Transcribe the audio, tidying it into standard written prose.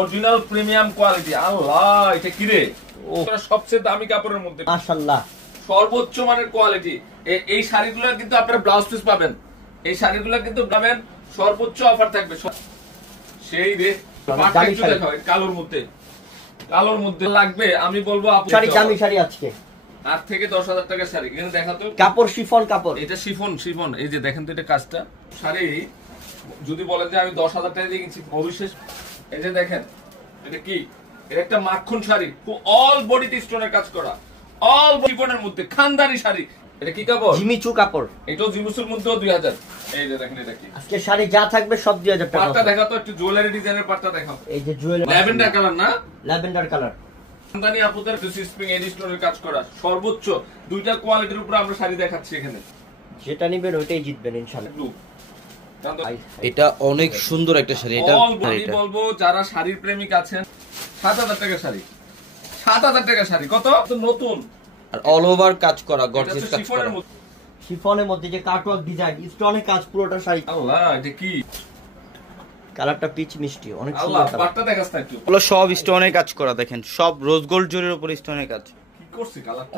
Original premium quality. আল্লাহ, এটা কি রে? সবচেয়ে দামি কাপড়ের মধ্যে মাশাআল্লাহ সর্বোচ্চ মানের কোয়ালিটি। এই শাড়িগুলো কিন্তু আপনারা ব্লাউজ পিস পাবেন, এই শাড়িগুলো কিন্তু পাবেন সর্বোচ্চ অফার থাকবে। সেই রে কালোর মধ্যে, কালোর মধ্যে লাগবে। আমি বলবো দামি শাড়ি আজকে 8 থেকে 10,000 টাকার শাড়ি। এখানে দেখাতো কাপড় শিফন কাপড়, এটা শিফন শিফন। এই যে দেখেন তো এটা কাজটা। শাড়ি যদি বলেন যে আমি 10,000 টাকা দিয়ে কিনছি, অবিশ্বাস। এই যে দেখেন এটা কি, এটা একটা মাখন শাড়ি, অল বডিতে স্টোনের কাজ করা, অল শিফনের মধ্যে খানদানি শাড়ি। এটা কি কাপড়? জিমিচু কাপড়। এটাও জিমিচুর মধ্যেও 2000। এই যে দেখেন এটা কি, আজকে শাড়ি যা থাকবে সব 2000 টাকা। পাটটা দেখাতো একটু, জুয়েলারি ডিজাইনের পাটটা দেখাও। এই যে জুয়েলারি ল্যাভেন্ডার কালার না, ল্যাভেন্ডার কালার। খানদানি আপুদের স্প্রিং এডিস্টোনের কাজ করা, সর্বোচ্চ দুইটা কোয়ালিটির উপর আমরা শাড়ি দেখাচ্ছি এখানে। যেটা নিবেন ওইটাই জিতবেন ইনশাআল্লাহ। এটা অনেক সুন্দর একটা শাড়ি। এটা আমি বলবো যারা শাড়ির প্রেমিক আছেন, 7000 টাকা শাড়ি, 7000 টাকা শাড়ি কত নতুন, আর অল ওভার কাজ করা, গর্জিয়াস কাজ করা, শিফনের মধ্যে যে কাটওয়ার্ক ডিজাইন, স্টোনের কাজ পুরোটা শাড়ি। আল্লাহ, এটা কি কালারটা পিচ মিষ্টি, অনেক সুন্দর। আল্লাহ, পাটটা দেখাস না একটু। সব স্টোনের কাজ করা, দেখেন সব রোজ গোল্ড জরির উপর স্টোনের কাজ। কি করছে কালারটা।